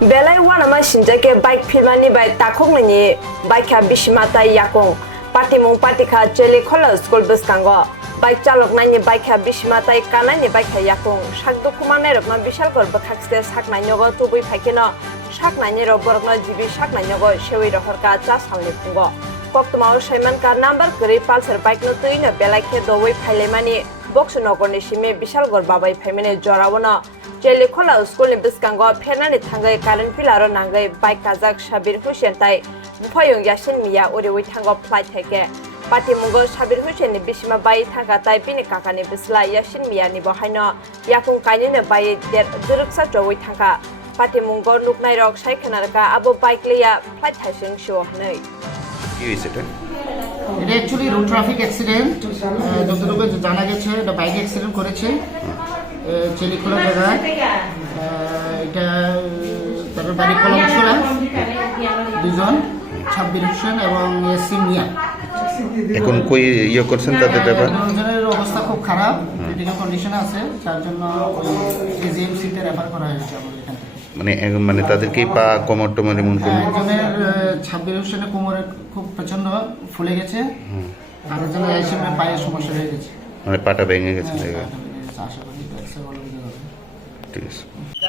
Belai wana ma sinjake bike filmani bai takhoknani bike kha bisimata yakong patimung patikha cheli khola school bus kango bike chalok nani bike kha bisimata kanani bike kha yakong sakdo kumanai rokna bishal gor bakhakste saknai nyogo tubui phakino saknai ro borokno jibi saknai nyogo sewi rohorka cha samni pungo koktumao Saiman ka number gri pulsar bike no tuino belai khe dowai phailemani box nogorni sime bishal gor babai phaimene jorawono Cheli khola school ni biskango phenani thangai current pillar nangai bike kajak Sabir Hussein tai bufayong Yasin Mia uriwi thango flight theke patimungo Sabir Hussein ni bisima bai thanga tai bini kakani bisla Yasin Mia ni bohaino yakung kaini ne bai duruksa jowi thanga patimungo nuknai rok saikhanarka abo bike liya flight thaising show nei কি হয়েছে এটা? এটা actually road traffic accident যতটুকু জানা গেছে এটা bike accident করেছে চেলিখোলা জায়গায় এটা তাদের বাড়ি কলমছড়া দুজন সাব্বির হোসেন এবং ইয়াসিন মিয়া এখন কই করছেন তাদের ব্যাপার? দুজনের অবস্থা খুব খারাপ ক্রিটিক্যাল কন্ডিশনে আছে যার জন্য জিএমসিতে রেফার করা হয়েছে আমাদের এখান থেকে মানে তাদেরকে পা কোমর টোমর এমন কোন একজনের সাব্বির হোসেনের কোমরে খুব প্রচন্ড ফুলে গেছে আর একজনের ইয়াসিনের পায়ের সমস্যা হয়ে গেছে মানে পাটা ভেঙে গেছে আশা করি ঠিক আছে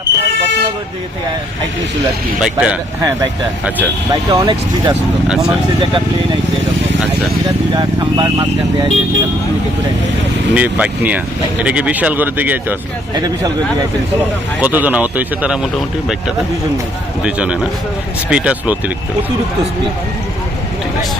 আপনার বক্সনগর দিকে থেকে সাইকেল ছিল আর কি বাইকটা? হ্যাঁ বাইকটা আচ্ছা বাইকটা অনেক স্পিড আসছিল আচ্ছা। মনে হচ্ছে যে একটা প্লেন আইছে এরকম আচ্ছা। সেটা দুইটা খাম্বার মাঝখান দিয়ে আইছে সেটা পিছনে করে বাইক নিয়ে এটা কি বিশাল করে দিকে যাইতে আসলে এটা বিশাল করে দিয়ে আইছে কতজন আহত হয়েছে তারা মোটামুটি বাইকটাতে? দুইজন দুইজনে না? স্পিড আসলো অতিরিক্ত? অতিরিক্ত স্পিড ঠিক আছে।